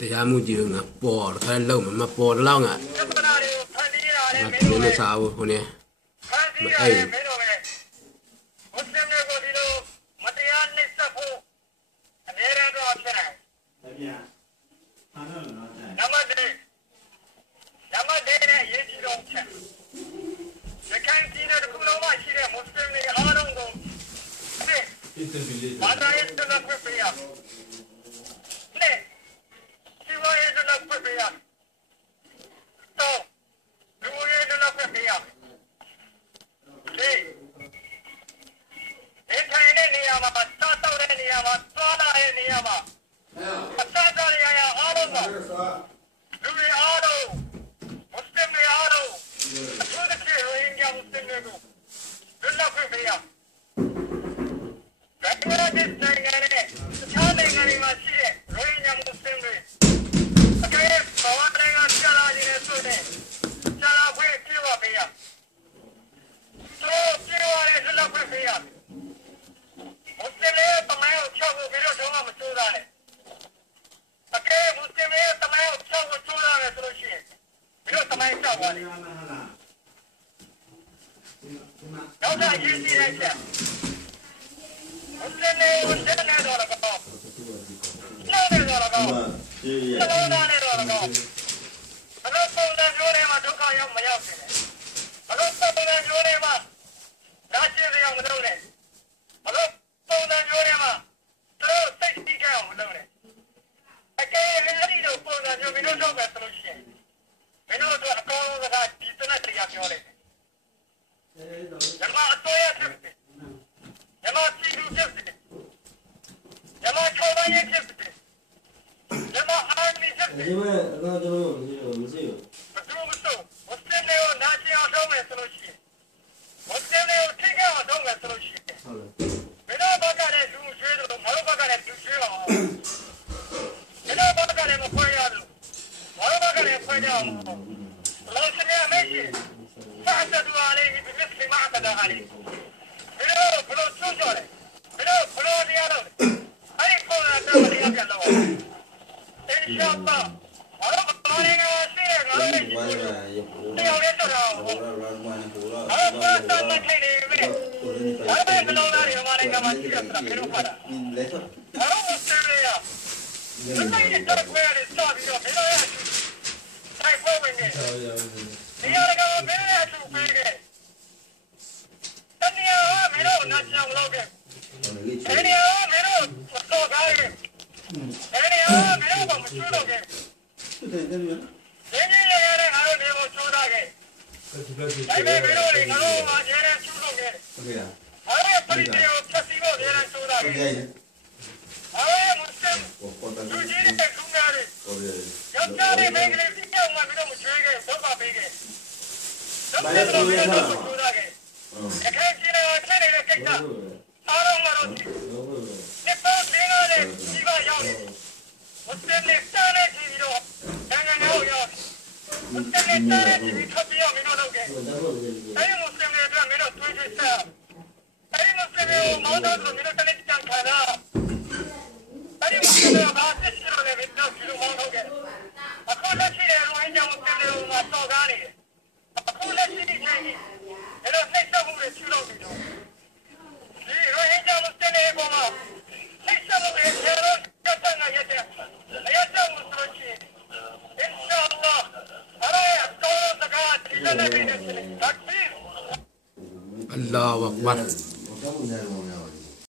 တရားမှုကြီးကပေါ်ခါလုံးမပေါ်တော့ငါမစားဘူးဟိုနေမအဲ့မ မောင်းတော့ဒီလိုတနေ့ကြံခါလာအဲ့ဒီမှာဘာဖြစ်လို့လဲမင်းတို့ဒီလိုမောင်းတော့ခဲ့အခုလက်ရှိတဲ့ရိုဟင်ဂျာမွတ်စလင်တွေကတော့ကားနေတယ်အခုလက်ရှိဒီချိန်ကြီးအဲ့တော့စိတ်သက်မှုတွေချူလို့ပြီးတော့ဒီရိုဟင်ဂျာမွတ်စလင်တွေပေါ်မှာစိတ်သက်မှုတွေကျေတော့ကတ်တနာရတဲ့အရာကြောင့်ဆိုချင်အင်ရှာအလ္လာဟ်အရာကောစကားဒီလည်းနေတယ်တက်ပြီးအလ္လာဟ်ဝါဘာ